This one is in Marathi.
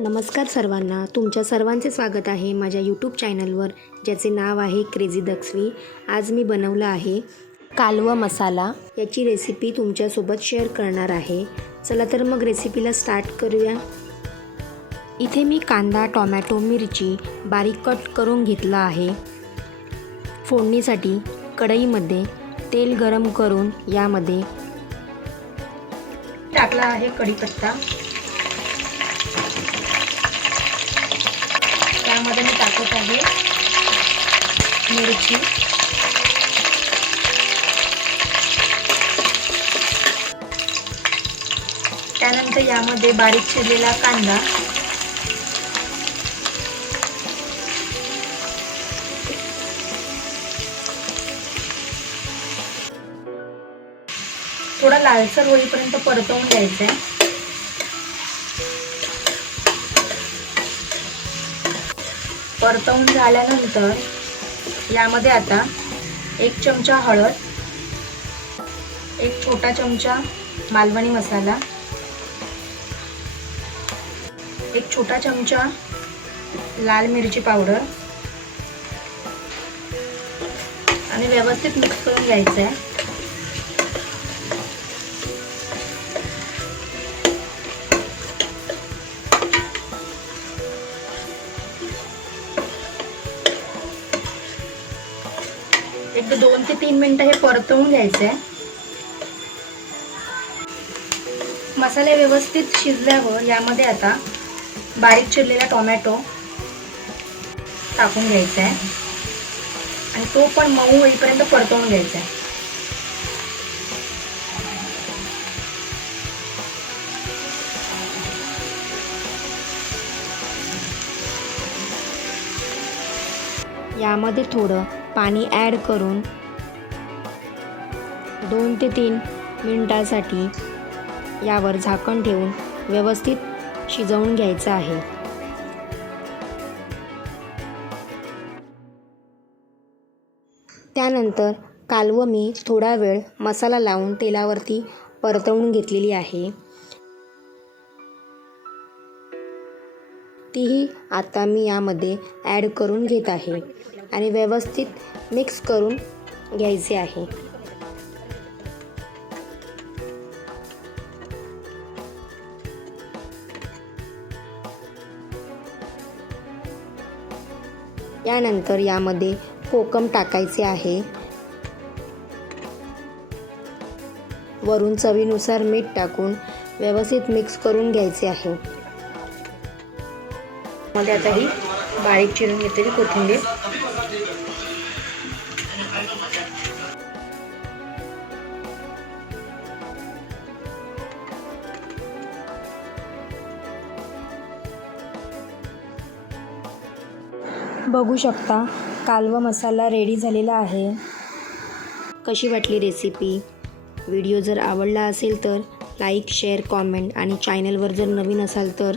नमस्कार सर्वांना. तुमच्या सर्वांचे स्वागत आहे माझ्या यूट्यूब चॅनलवर ज्याचे नाव आहे क्रेझी दक्सवी आज मी बनवलं आहे कालवा मसाला. याची रेसिपी तुमच्यासोबत शेअर करणार आहे. चला तर मग रेसिपीला स्टार्ट करूया. इथे मी कांदा टोमॅटो मिरची बारीक कट करून घेतला आहे. फोडणीसाठी कढईमध्ये तेल गरम करून यामध्ये टाकला आहे कढीपत्ता. त्यामध्ये मी टाकत आहे मिरची. त्यानंतर यामध्ये बारीक चिरलेला कांदा. थोडा लालसर होईपर्यंत परतवून घ्यायचं आहे परतवून झाल्यानंतर यामध्ये आता एक चमचा हळद एक छोटा चमचा मालवणी मसाला एक छोटा चमचा लाल मिरची पावडर आणि व्यवस्थित मिक्स करून घ्यायचं आहे. एक दोन ते तीन मिनटं हे परतवून घ्यायचं. आहे मसाले व्यवस्थित शिजल्यावर यामध्ये आता बारीक चिरलेला टोमॅटो टाकून घ्यायचा आहे. आणि तो पण मऊ होईपर्यंत परतवून घ्यायचा आहे. यामध्ये थोडं पाणी ॲड करून दोन ते तीन मिनटासाठी यावर झाकण ठेवून व्यवस्थित शिजवून घ्यायचं आहे. त्यानंतर कालवं मी थोडा वेळ मसाला लावून तेलावरती परतवून घेतलेली आहे. तीही आता मी यामध्ये ॲड करून घेत आहे. आणि व्यवस्थित मिक्स करून घ्यायचे आहे. यानंतर यामध्ये कोकम टाकायचे आहे. वरून चवीनुसार मीठ टाकून व्यवस्थित मिक्स करून घ्यायचे आहे. मध्ये आता ही बारीक चिरून घेतलेली कोथिंबीर. बघू शकता कालवा मसाला रेडी झालेला आहे. कशी वाटली रेसिपी व्हिडिओ जर आवडला असेल तर लाईक शेअर कॉमेंट आणि चॅनलवर जर नवीन असाल तर